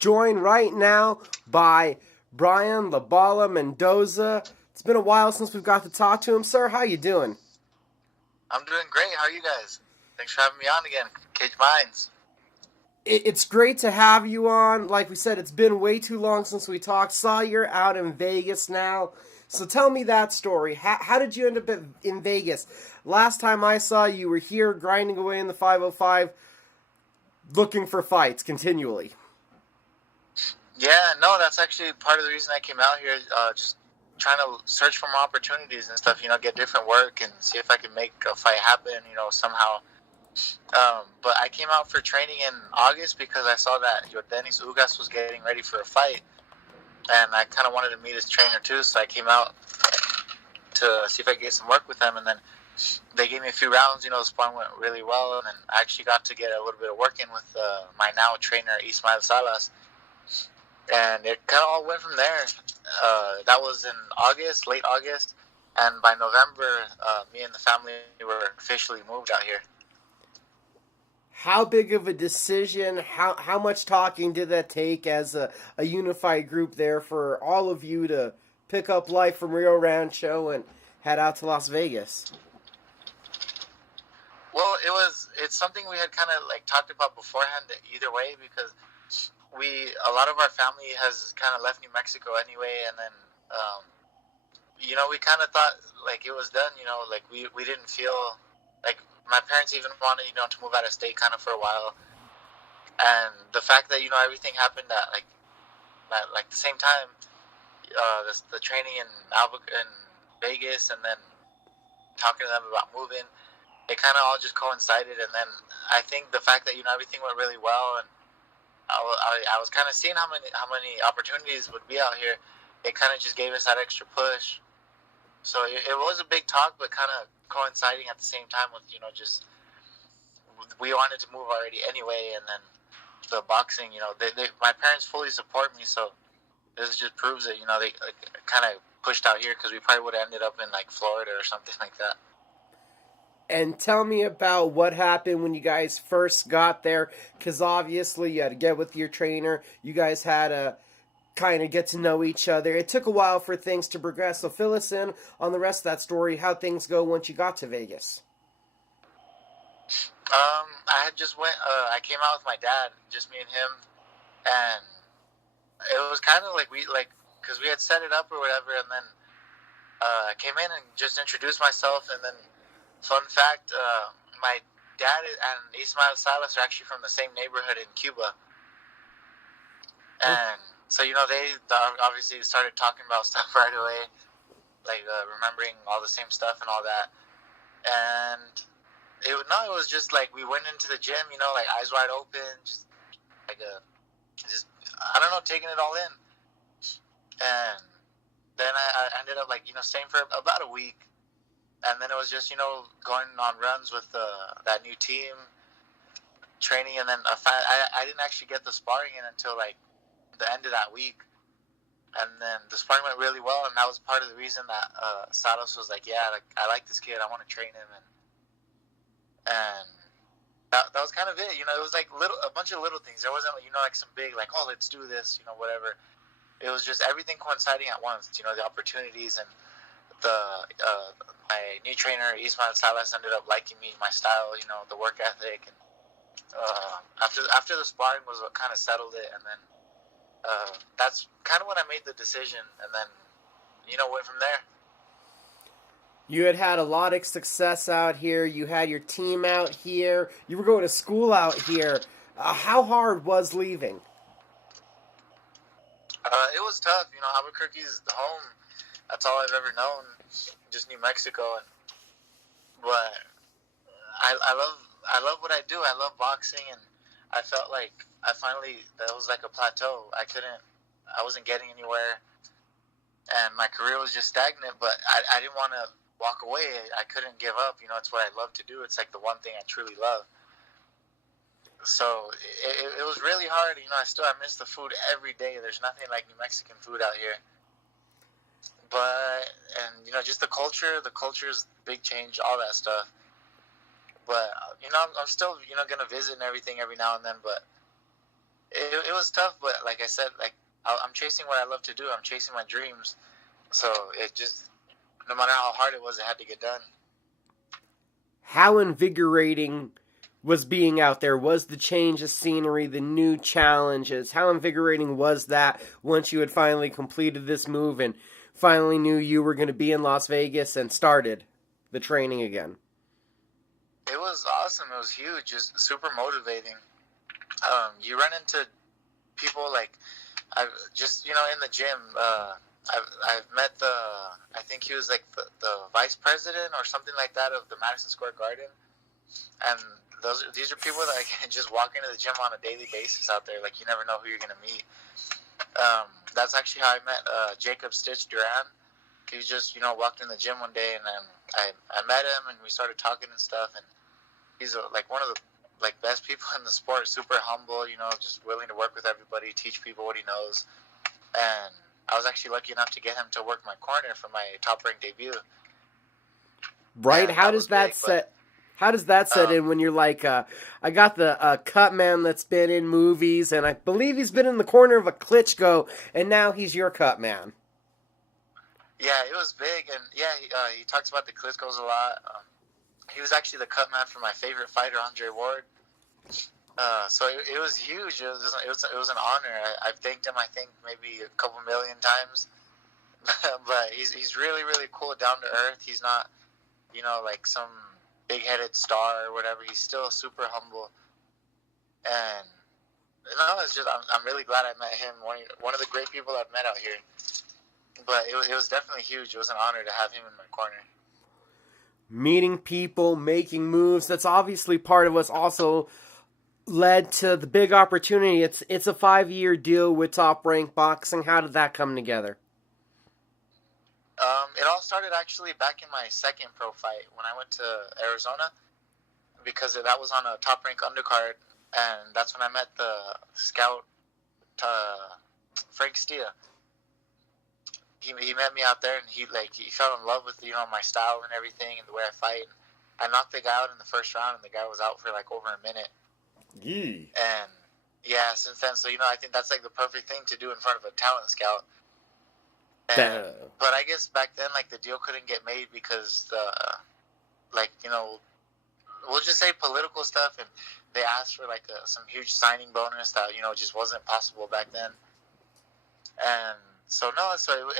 joined right now by Brian Bala Mendoza. It's been a while since we've got to talk to him. Sir, how you doing? I'm doing great. How are you guys? Thanks for having me on again. Cage Minds. It's great to have you on. Like we said, it's been way too long since we talked. Saw you're out in Vegas now. So tell me that story. How did you end up in Vegas? Last time I saw you were here grinding away in the 505, looking for fights continually. Yeah, no, that's actually part of the reason I came out here. Just trying to search for more opportunities and stuff. Get different work and see if I can make a fight happen. Somehow. But I came out for training in August because I saw that Dennis Ugas was getting ready for a fight, and I kind of wanted to meet his trainer too. So I came out to see if I could get some work with them, and then they gave me a few rounds. The sparring went really well, and then I actually got to get a little bit of work in with my now trainer Ismael Salas, and it kind of all went from there. That was in August, late August, and by November, me and the family were officially moved out here. How big of a decision, how much talking did that take as a unified group there for all of you to pick up life from Rio Rancho and head out to Las Vegas? Well, it's something we had kind of talked about beforehand either way, because a lot of our family has kind of left New Mexico anyway, and then we kind of thought it was done. We didn't feel like my parents even wanted to move out of state kind of for a while, and the fact that everything happened at the same time, the training in Albuquerque and Vegas, and then talking to them about moving, it kind of all just coincided. And then I think the fact that everything went really well, and I was kind of seeing how many opportunities would be out here. It kind of just gave us that extra push. So it was a big talk, but kind of coinciding at the same time with just we wanted to move already anyway, and then the boxing. My parents fully support me, so this just proves that they kind of pushed out here, because we probably would have ended up in Florida or something like that. And tell me about what happened when you guys first got there, because obviously you had to get with your trainer. You guys had to kind of get to know each other. It took a while for things to progress, so fill us in on the rest of that story, how things go once you got to Vegas. I had just went, I came out with my dad, just me and him, and it was kind of because we had set it up or whatever, and then I came in and just introduced myself, and then fun fact, my dad and Ismael Salas are actually from the same neighborhood in Cuba. And so, they obviously started talking about stuff right away, remembering all the same stuff and all that. And it was just we went into the gym, eyes wide open, just I don't know, taking it all in. And then I ended up staying for about a week. And then it was just, going on runs with that new team, training, and then I didn't actually get the sparring in until the end of that week. And then the sparring went really well, and that was part of the reason that Salos was I like this kid, I want to train him, and that was kind of it. It was a bunch of little things. There wasn't some big oh, let's do this, whatever. It was just everything coinciding at once. The opportunities, and my new trainer Ismael Salas ended up liking me, my style, the work ethic, and after the sparring was what kind of settled it, and then that's kind of when I made the decision, and then went from there. You had a lot of success out here. You had your team out here. You were going to school out here. How hard was leaving? It was tough. Albuquerque's the home. That's all I've ever known, just New Mexico. But I love what I do. I love boxing, and I felt that was a plateau. I wasn't getting anywhere, and my career was just stagnant. But I didn't want to walk away. I couldn't give up. It's what I love to do. It's the one thing I truly love. So it was really hard. I miss the food every day. There's nothing like New Mexican food out here. But, and, just the culture's big change, all that stuff. But, I'm still, going to visit and everything every now and then. But it was tough, but like I said, like I'm chasing what I love to do. I'm chasing my dreams. So it just, no matter how hard it was, it had to get done. How invigorating was being out there? Was the change of scenery, the new challenges? How invigorating was that once you had finally completed this move and finally knew you were going to be in Las Vegas and started the training again? It was awesome. It was huge. Just super motivating. You run into people like, I just, you know, in the gym. I've met I think he was like the vice president or something like that of the Madison Square Garden, and these are people that I can just walk into the gym on a daily basis out there. Like, you never know who you're gonna meet. That's actually how I met Jacob Stitch Duran. He just, you know, walked in the gym one day, and then I met him, and we started talking and stuff. And he's like one of the like best people in the sport. Super humble, you know, just willing to work with everybody, teach people what he knows. And I was actually lucky enough to get him to work my corner for my top rank debut. Right? And How does that big, set? How does that set in when you're like, I got the cut man that's been in movies, and I believe he's been in the corner of a Klitschko, and now he's your cut man. Yeah, it was big, and yeah, he talks about the Klitschkos a lot. He was actually the cut man for my favorite fighter, Andre Ward. So it was huge. It was an honor. I've thanked him, I think, maybe a couple million times. But he's really, really cool, down to earth. He's not, you know, like some big-headed star or whatever. He's still super humble. And, you know, it's just, I'm really glad I met him. One of the great people I've met out here. But it was definitely huge. It was an honor to have him in my corner. Meeting people, making moves, that's obviously part of what's also led to the big opportunity. It's a 5-year deal with Top Rank Boxing. How did that come together? It all started actually back in my second pro fight when I went to Arizona, because that was on a Top Rank undercard, and that's when I met the scout, Frank Stia. He met me out there, and he fell in love with, you know, my style and everything and the way I fight. I knocked the guy out in the first round, and the guy was out for like over a minute. Yee. And yeah, since then, so, you know, I think that's like the perfect thing to do in front of a talent scout. And, but I guess back then, like, the deal couldn't get made because like, you know, we'll just say political stuff, and they asked for like some huge signing bonus that, you know, just wasn't possible back then. And so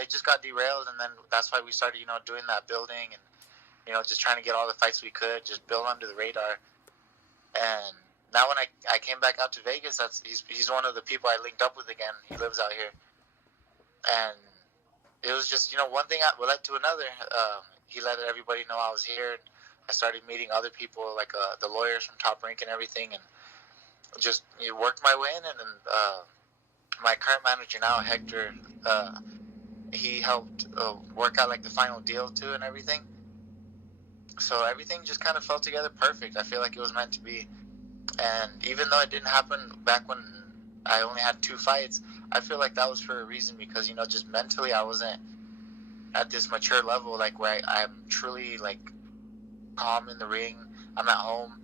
it just got derailed, and then that's why we started, you know, doing that building and, you know, just trying to get all the fights we could, just build under the radar. And now when I came back out to Vegas, he's one of the people I linked up with again. He lives out here. And it was just, you know, one thing led to another. He let everybody know I was here. And I started meeting other people, like the lawyers from Top Rank and everything, and just worked my way in. And my current manager now, Hector, he helped work out like the final deal too and everything. So everything just kind of fell together perfect. I feel like it was meant to be. And even though it didn't happen back when I only had 2 fights, I feel like that was for a reason, because, you know, just mentally I wasn't at this mature level, like where I'm truly like calm in the ring. I'm at home.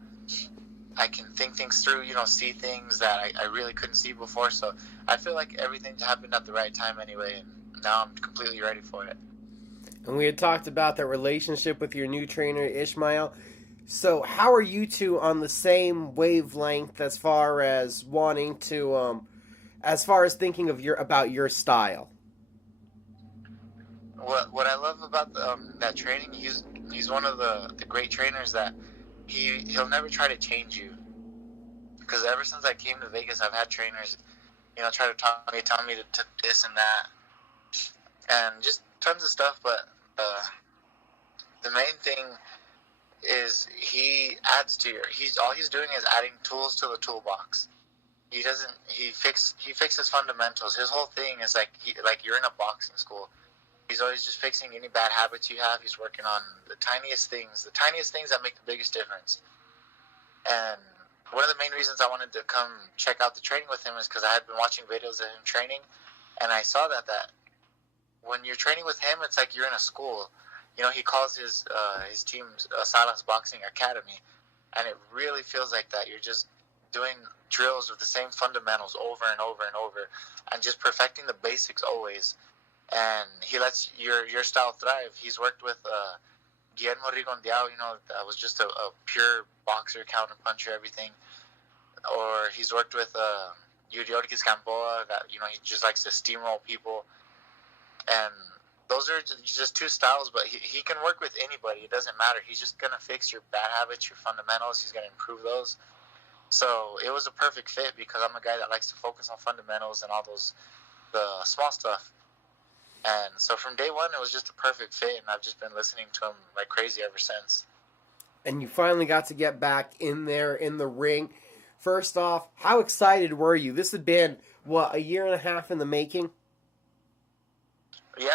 I can think things through, you know, see things that I really couldn't see before. So I feel like everything happened at the right time anyway, and now I'm completely ready for it. And we had talked about that relationship with your new trainer, Ishmael. So how are you two on the same wavelength as far as wanting to, as far as thinking of about your style? What I love about that training, he's one of the great trainers that he'll never try to change you. Because ever since I came to Vegas, I've had trainers, you know, try to talk me, tell me to this and that, and just tons of stuff. But the main thing is he adds to all he's doing is adding tools to the toolbox. He fixes fundamentals. His whole thing is like you're in a boxing school. He's always just fixing any bad habits you have. He's working on the tiniest things that make the biggest difference. And one of the main reasons I wanted to come check out the training with him is because I had been watching videos of him training, and I saw that when you're training with him, it's like you're in a school. You know, he calls his team Silence Boxing Academy, and it really feels like that. You're just doing drills with the same fundamentals over and over and over, and just perfecting the basics always. And he lets your style thrive. He's worked with Guillermo Rigondeaux, that was just a pure boxer, counter puncher, everything. Or he's worked with Yuriorkis Gamboa, that he just likes to steamroll people. And those are just two styles, but he can work with anybody. It doesn't matter. He's just going to fix your bad habits, your fundamentals. He's going to improve those. So it was a perfect fit because I'm a guy that likes to focus on fundamentals and all the small stuff. And so from day one, it was just a perfect fit, and I've just been listening to him like crazy ever since. And you finally got to get back in there in the ring. First off, how excited were you? This had been, a year and a half in the making? Yeah,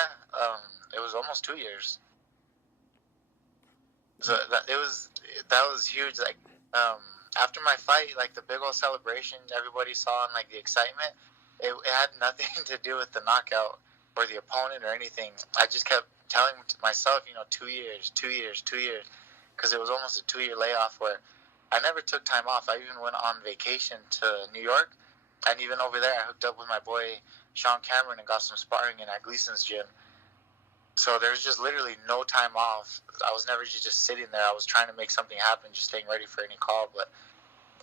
it was almost 2 years. So that was huge. Like, after my fight, like the big old celebration everybody saw and like the excitement, it had nothing to do with the knockout or the opponent or anything. I just kept telling myself, 2 years, 2 years, 2 years, because it was almost a 2 year layoff where I never took time off. I even went on vacation to New York, and even over there I hooked up with my boy Sean Cameron and got some sparring in at Gleason's gym. So there was just literally no time off. I was never just sitting there. I was trying to make something happen, just staying ready for any call, but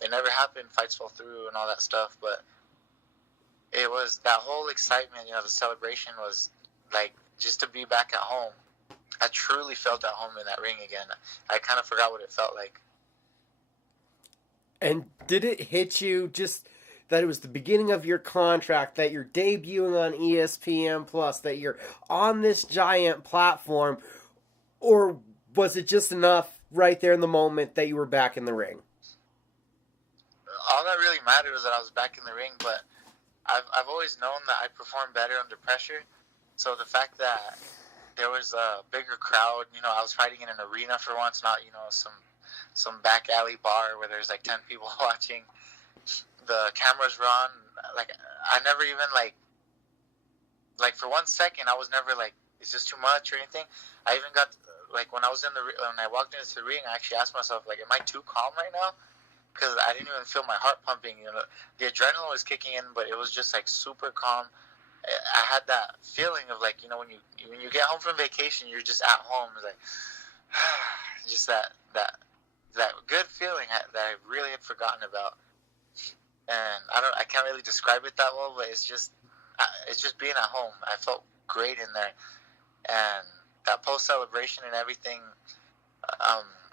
it never happened. Fights fell through and all that stuff, but it was that whole excitement, the celebration was like just to be back at home. I truly felt at home in that ring again. I kind of forgot what it felt like. And did it hit you just that it was the beginning of your contract, that you're debuting on ESPN Plus, that you're on this giant platform, or was it just enough right there in the moment that you were back in the ring? All that really mattered was that I was back in the ring, but I've always known that I perform better under pressure. So the fact that there was a bigger crowd, I was fighting in an arena for once, not some back alley bar where there's like 10 people watching. The cameras were on. Like, I never even like for 1 second I was never like, is this too much or anything. I even got like when I walked into the ring, I actually asked myself, like, am I too calm right now? Because I didn't even feel my heart pumping. The adrenaline was kicking in, but it was just like super calm. I had that feeling of like, when you get home from vacation, you're just at home, it's like just that good feeling that I really had forgotten about. And I can't really describe it that well, but it's just being at home. I felt great in there, and that post celebration and everything.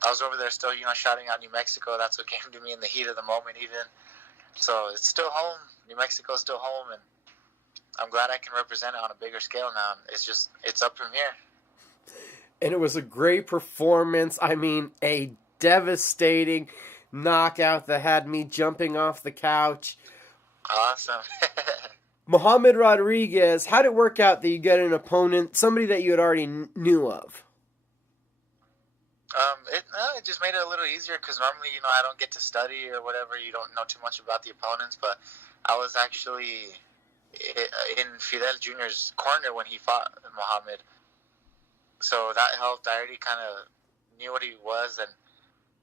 I was over there still, shouting out New Mexico. That's what came to me in the heat of the moment, even. So it's still home. New Mexico's still home, and I'm glad I can represent it on a bigger scale now. It's up from here. And it was a great performance. I mean, a devastating knockout that had me jumping off the couch. Awesome. Mohammed Rodriguez, how did it work out that you got an opponent, somebody that you had already knew of? It just made it a little easier because normally, I don't get to study or whatever. You don't know too much about the opponents, but I was actually in Fidel Jr.'s corner when he fought Mohammed. So that helped. I already kind of knew what he was, and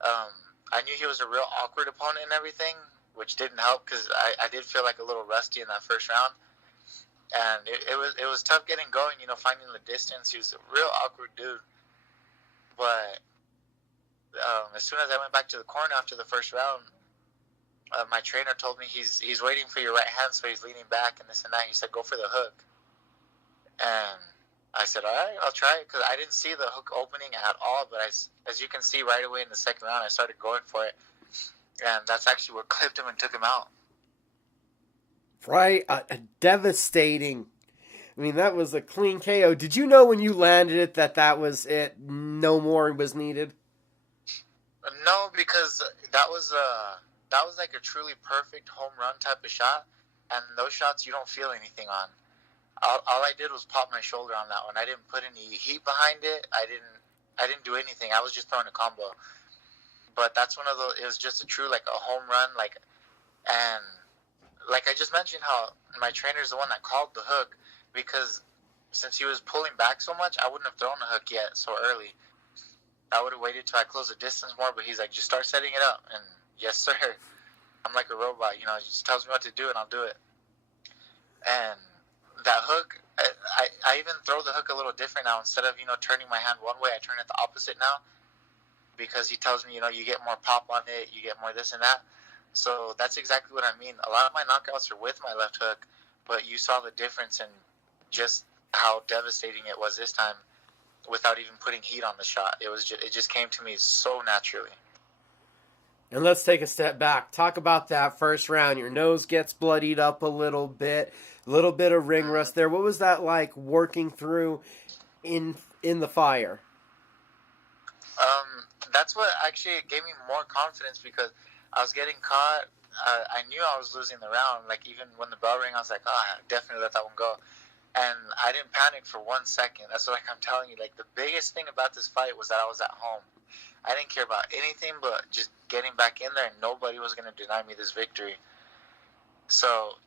I knew he was a real awkward opponent and everything, which didn't help because I did feel like a little rusty in that first round. And it was tough getting going, finding the distance. He was a real awkward dude. But as soon as I went back to the corner after the first round, my trainer told me he's waiting for your right hand, so he's leaning back and this and that. He said, go for the hook. And I said, all right, I'll try it, because I didn't see the hook opening at all. But as you can see right away in the second round, I started going for it. And that's actually what clipped him and took him out. Right? A devastating. I mean, that was a clean KO. Did you know when you landed it that was it? No more was needed? No, because that was like a truly perfect home run type of shot. And those shots you don't feel anything on. All I did was pop my shoulder on that one. I didn't put any heat behind it. I didn't do anything. I was just throwing a combo. But that's one of those. It was just a true like a home run. And like I just mentioned, how my trainer's the one that called the hook, because since he was pulling back so much, I wouldn't have thrown the hook yet so early. I would have waited till I closed the distance more. But he's like, just start setting it up. And yes, sir. I'm like a robot. You know, he just tells me what to do and I'll do it. And that hook, I even throw the hook a little different now. Instead of, turning my hand one way, I turn it the opposite now, because he tells me, you get more pop on it, you get more this and that. So that's exactly what I mean. A lot of my knockouts are with my left hook, but you saw the difference in just how devastating it was this time without even putting heat on the shot. It just came to me so naturally. And let's take a step back. Talk about that first round. Your nose gets bloodied up a little bit of ring rust there. What was that like working through in the fire? That's what actually gave me more confidence, because I was getting caught. I knew I was losing the round. Like, even when the bell rang, I was like, I definitely let that one go. And I didn't panic for 1 second. That's what I'm telling you. Like, the biggest thing about this fight was that I was at home. I didn't care about anything but just getting back in there, and nobody was going to deny me this victory. So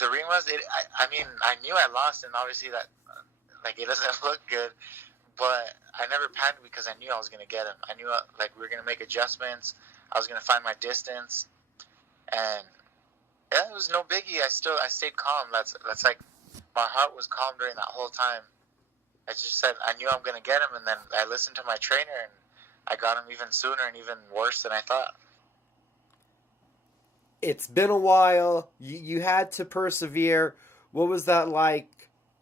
the ring rust, I mean, I knew I lost, and obviously that, like, it doesn't look good. But I never panicked because I knew I was going to get him. I knew, like, we were going to make adjustments. I was going to find my distance. And, yeah, it was no biggie. I stayed calm. That's like, my heart was calm during that whole time. I just said, I knew I'm going to get him. And then I listened to my trainer, and I got him even sooner and even worse than I thought. It's been a while. You had to persevere. What was that like,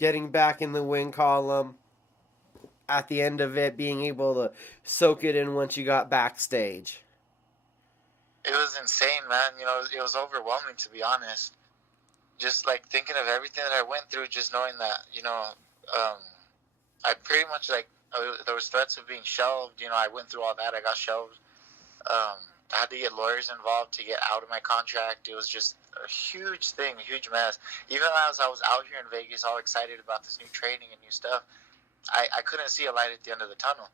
getting back in the win column? At the end of it, being able to soak it in once you got backstage? It was insane, man. It was overwhelming, to be honest. Just, like, thinking of everything that I went through, just knowing that, I pretty much, like, there was threats of being shelved. I went through all that. I got shelved. I had to get lawyers involved to get out of my contract. It was just a huge thing, a huge mess. Even as I was out here in Vegas, all excited about this new training and new stuff, I couldn't see a light at the end of the tunnel.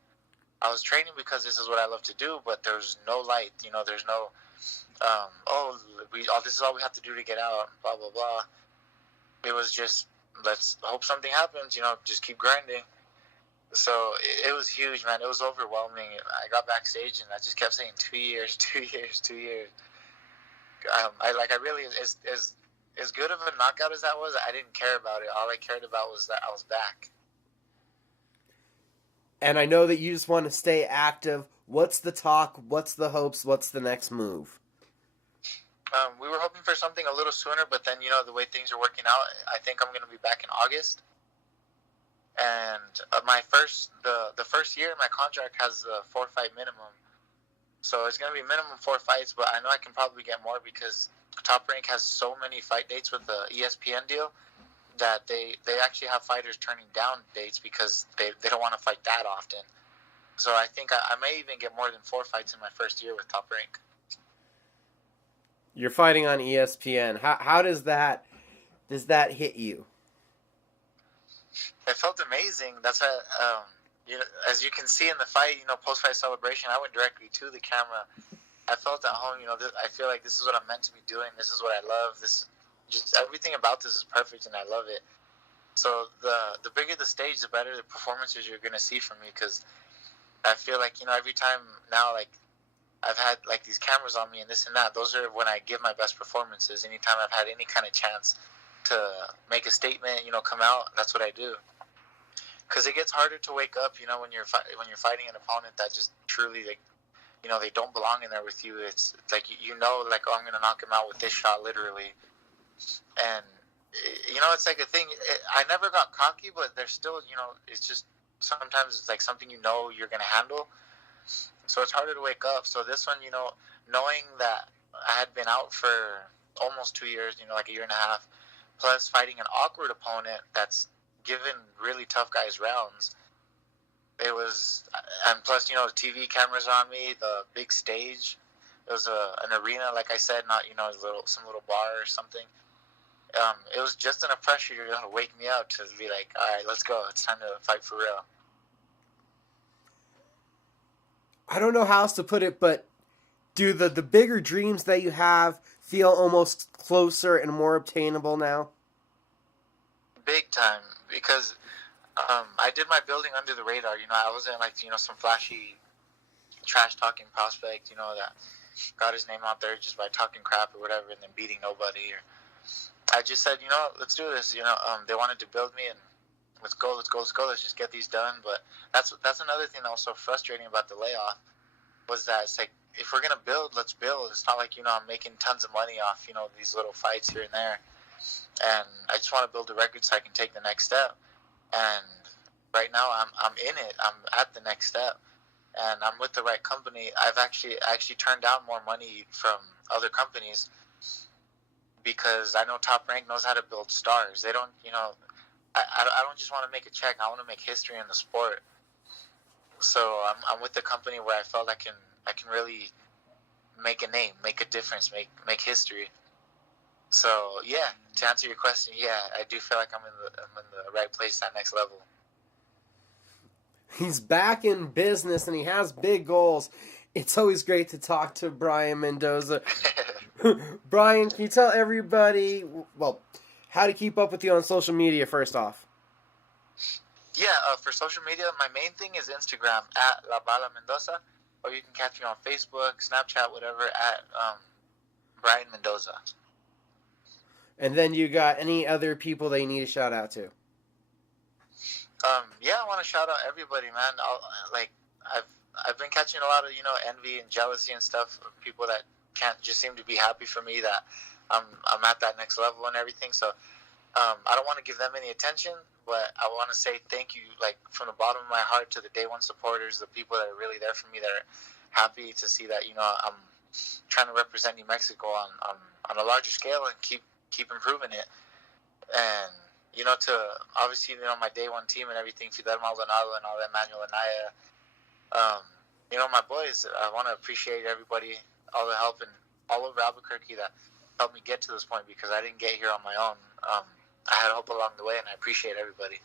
I was training because this is what I love to do, but there's no light. There's no, this is all we have to do to get out, blah, blah, blah. It was just, let's hope something happens, just keep grinding. So it was huge, man. It was overwhelming. I got backstage and I just kept saying 2 years, 2 years, 2 years. I really, as good of a knockout as that was, I didn't care about it. All I cared about was that I was back. And I know that you just want to stay active. What's the talk? What's the hopes? What's the next move? We were hoping for something a little sooner, but then, the way things are working out, I think I'm going to be back in August. And the first year my contract has a 4-fight minimum. So it's going to be minimum 4 fights, but I know I can probably get more because Top Rank has so many fight dates with the ESPN deal that they actually have fighters turning down dates because they don't want to fight that often. So I think I may even get more than 4 fights in my first year with Top Rank. You're fighting on ESPN. How does that hit you? It felt amazing. That's as you can see in the fight, post-fight celebration, I went directly to the camera. I felt at home. I feel like this is what I'm meant to be doing. This is what I love. Just everything about this is perfect, and I love it. So the bigger the stage, the better the performances you're gonna see from me. Because I feel like every time now, like I've had like these cameras on me and this and that. Those are when I give my best performances. Anytime I've had any kind of chance to make a statement, come out, that's what I do. Because it gets harder to wake up, when you're fighting an opponent that just truly like, they don't belong in there with you. It's like like, I'm gonna knock him out with this shot, literally. And it's like a thing. I never got cocky, but there's still, it's just sometimes it's like something you're gonna handle. So it's harder to wake up. So this one, knowing that I had been out for almost 2 years, like a year and a half, plus fighting an awkward opponent that's given really tough guys rounds. It was, and plus, the TV cameras on me, the big stage. It was an arena, like I said, not some little bar or something. It was just enough pressure to wake me up to be like, all right, let's go. It's time to fight for real. I don't know how else to put it, but do the bigger dreams that you have feel almost closer and more obtainable now? Big time, because I did my building under the radar. I wasn't like some flashy trash talking prospect. That got his name out there just by talking crap or whatever, and then beating nobody. Or I just said, let's do this. They wanted to build me, and let's go. Let's just get these done. But that's another thing that was so frustrating about the layoff was that it's like, if we're gonna build, let's build. It's not like I'm making tons of money off these little fights here and there, and I just want to build a record so I can take the next step. And right now I'm in it. I'm at the next step, and I'm with the right company. I've actually turned down more money from other companies because I know Top Rank knows how to build stars. They don't, I don't just want to make a check. I want to make history in the sport. So I'm with the company where I felt I can really make a name, make a difference, make history. So yeah, to answer your question, yeah, I do feel like I'm in the right place, that next level. He's back in business and he has big goals. It's always great to talk to Brian Mendoza. Brian, can you tell everybody, how to keep up with you on social media first off? Yeah, for social media, my main thing is Instagram at La Bala Mendoza, or you can catch me on Facebook, Snapchat, whatever, at Brian Mendoza. And then you got any other people that you need to shout out to? Yeah, I want to shout out everybody, man. I've been catching a lot of envy and jealousy and stuff of people that can't just seem to be happy for me that I'm at that next level and everything. So I don't want to give them any attention, but I want to say thank you, like from the bottom of my heart, to the day one supporters, the people that are really there for me, that are happy to see that I'm trying to represent New Mexico on a larger scale and keep improving it. And to obviously my day one team and everything, Fidel Maldonado and all that, Manuel Anaya, my boys. I want to appreciate everybody, all the help, and all over Albuquerque that helped me get to this point, because I didn't get here on my own. I had help along the way, and I appreciate everybody.